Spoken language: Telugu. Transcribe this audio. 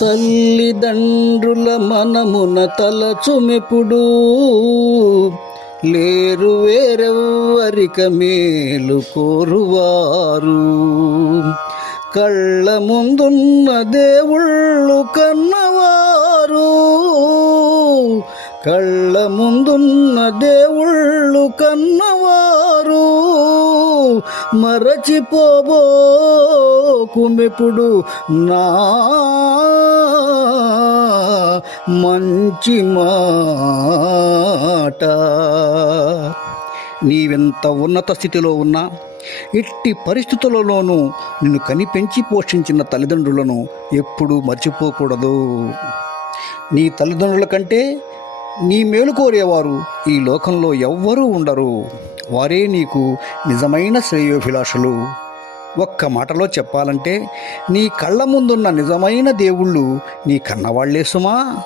తల్లిదండ్రుల మనమున తలచుమెప్పుడు లేరు వేరెవ్వరిక మేలు కోరువారు. కళ్ళ ముందున్న దేవుళ్ళు కన్నవారు, కళ్ళ ముందున్న దేవుళ్ళు కన్నవారు మరచిపోబోకుమెప్పుడు నా మంచి మాట. నీవెంత ఉన్నత స్థితిలో ఉన్నా, ఎట్టి పరిస్థితులలోనూ నిన్ను కనిపెంచి పోషించిన తల్లిదండ్రులను ఎప్పుడూ మర్చిపోకూడదు. నీ తల్లిదండ్రుల కంటే నీ మేలు కోరేవారు ఈ లోకంలో ఎవ్వరూ ఉండరు. వారే నీకు నిజమైన శ్రేయోభిలాషులు. ఒక్క మాటలో చెప్పాలంటే నీ కళ్ళ ముందున్న నిజమైన దేవుళ్ళు నీ కన్నవాళ్లే సుమా.